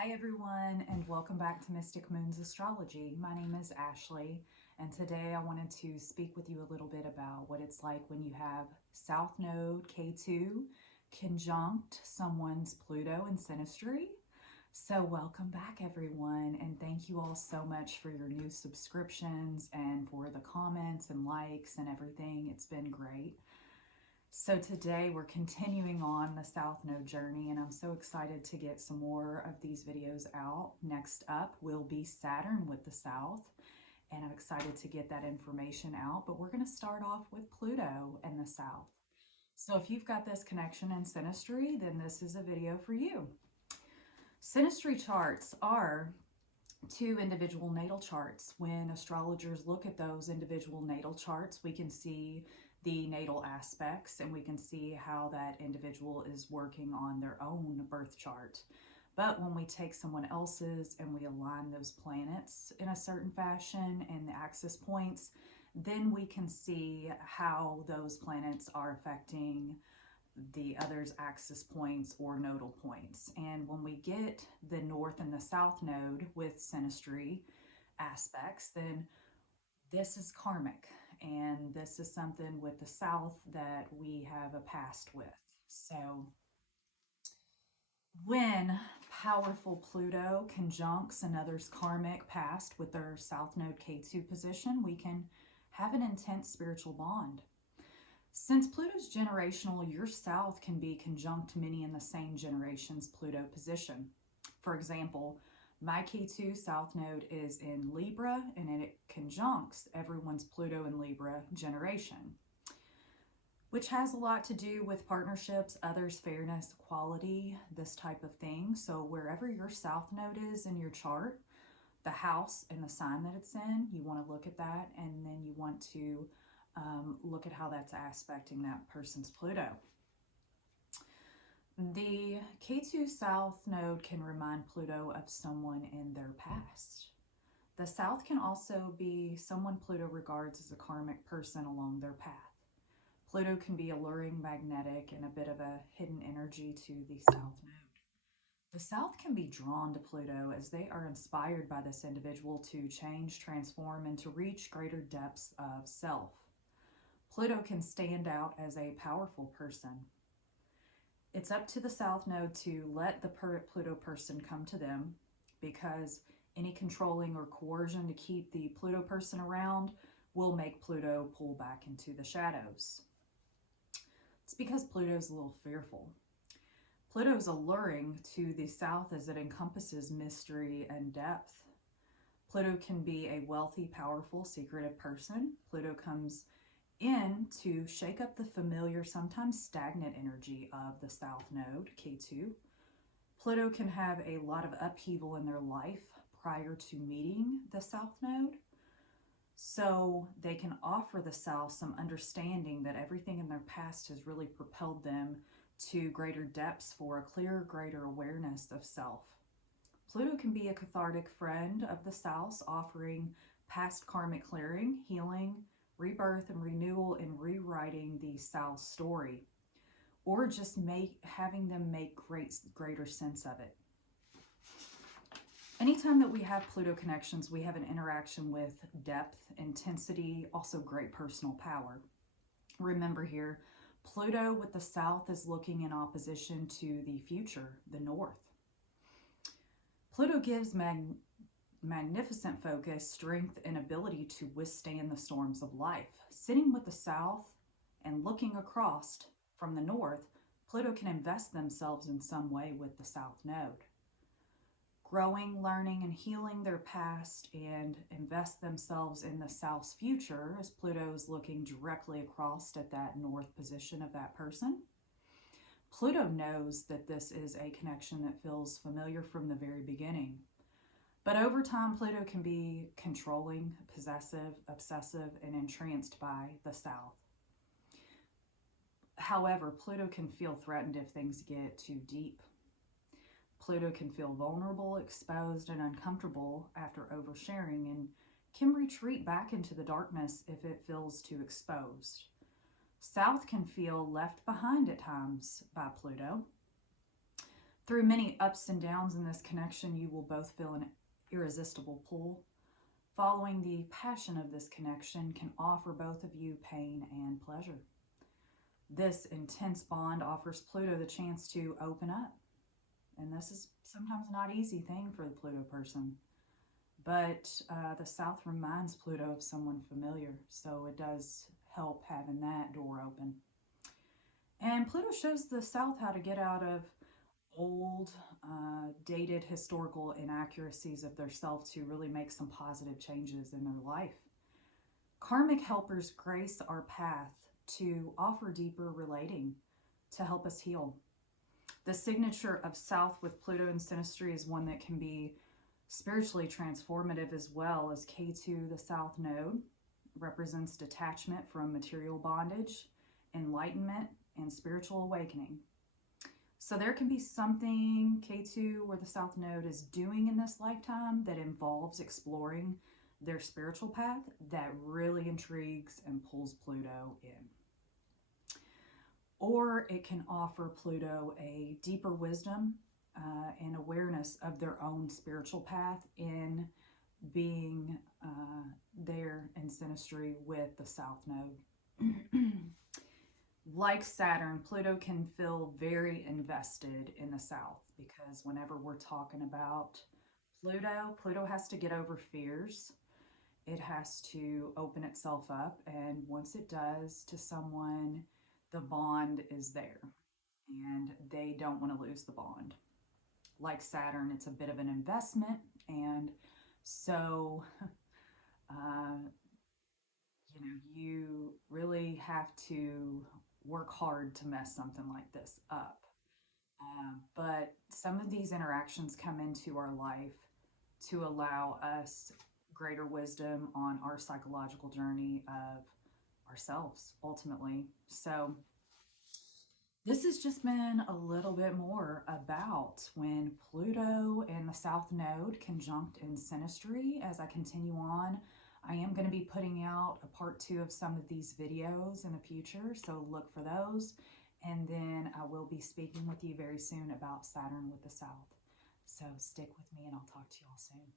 Hi, everyone, and welcome back to Mystic Moons Astrology. My name is Ashley, and today I wanted to speak with you a little bit about what it's like when you have South Node K2 conjunct someone's Pluto in Synastry. So, welcome back, everyone, and thank you all so much for your new subscriptions and for the comments and likes and everything. It's been great. So today we're continuing on the South Node journey, and I'm so excited to get some more of these videos out. Next up will be Saturn with the South, and I'm excited to get that information out, but we're going to start off with Pluto and the South. So if you've got this connection in Synastry, then this is a video for you. Synastry charts are two individual natal charts. When astrologers look at those individual natal charts, we can see the natal aspects and we can see how that individual is working on their own birth chart. But when we take someone else's and we align those planets in a certain fashion and the axis points, then we can see how those planets are affecting the other's axis points or nodal points. And when we get the north and the south node with synastry aspects, then this is karmic. And this is something with the south that we have a past with. So when powerful Pluto conjuncts another's karmic past with their south node K2 position, we can have an intense spiritual bond. Since Pluto's generational, your south can be conjunct many in the same generation's Pluto position. For example, my K2 south node is in Libra and it conjuncts everyone's Pluto in Libra generation, which has a lot to do with partnerships, others, fairness, equality, this type of thing. So wherever your south node is in your chart, the house and the sign that it's in, you want to look at that, and then you want to look at how that's aspecting that person's Pluto. The K2 South node can remind Pluto of someone in their past. The South can also be someone Pluto regards as a karmic person along their path. Pluto can be alluring, magnetic, and a bit of a hidden energy to the South node. The South can be drawn to Pluto as they are inspired by this individual to change, transform, and to reach greater depths of self. Pluto can stand out as a powerful person. It's up to the South Node to let the Pluto person come to them, because any controlling or coercion to keep the Pluto person around will make Pluto pull back into the shadows. It's because Pluto's a little fearful. Pluto's alluring to the South as it encompasses mystery and depth. Pluto can be a wealthy, powerful, secretive person. Pluto comes in to shake up the familiar, sometimes stagnant energy of the South Node, K2. Pluto can have a lot of upheaval in their life prior to meeting the South Node. So they can offer the South some understanding that everything in their past has really propelled them to greater depths for a clearer, greater awareness of self. Pluto can be a cathartic friend of the South, offering past karmic clearing, healing, rebirth, and renewal in rewriting the South story, or just having them make greater sense of it. Anytime that we have Pluto connections, we have an interaction with depth, intensity, also great personal power. Remember here, Pluto with the South is looking in opposition to the future, the North. Pluto gives magnificent focus, strength, and ability to withstand the storms of life. Sitting with the South and looking across from the North, Pluto can invest themselves in some way with the South Node. Growing, learning, and healing their past and invest themselves in the South's future as Pluto is looking directly across at that North position of that person. Pluto knows that this is a connection that feels familiar from the very beginning. But over time, Pluto can be controlling, possessive, obsessive, and entranced by the South. However, Pluto can feel threatened if things get too deep. Pluto can feel vulnerable, exposed, and uncomfortable after oversharing, and can retreat back into the darkness if it feels too exposed. South can feel left behind at times by Pluto. Through many ups and downs in this connection, you will both feel an irresistible pull. Following the passion of this connection can offer both of you pain and pleasure. This intense bond offers Pluto the chance to open up. And this is sometimes not an easy thing for the Pluto person. But the South reminds Pluto of someone familiar. So it does help having that door open. And Pluto shows the South how to get out of old, dated historical inaccuracies of their self to really make some positive changes in their life. Karmic helpers grace our path to offer deeper relating to help us heal. The signature of South with Pluto and Synastry is one that can be spiritually transformative, as well as K2, the South node, represents detachment from material bondage, enlightenment, and spiritual awakening. So there can be something K2 or the South node is doing in this lifetime that involves exploring their spiritual path that really intrigues and pulls Pluto in. Or it can offer Pluto a deeper wisdom and awareness of their own spiritual path in being there in Synastry with the South node. Like Saturn, Pluto can feel very invested in the South, because whenever we're talking about Pluto has to get over fears. It has to open itself up, and once it does to someone, the bond is there, and they don't want to lose the bond. Like Saturn, it's a bit of an investment, and so you really have to work hard to mess something like this up. But some of these interactions come into our life to allow us greater wisdom on our psychological journey of ourselves, ultimately. So this has just been a little bit more about when Pluto and the South Node conjunct in Synastry. As I continue on, I am going to be putting out a part 2 of some of these videos in the future, so look for those. And then I will be speaking with you very soon about Saturn with the South. So stick with me, and I'll talk to you all soon.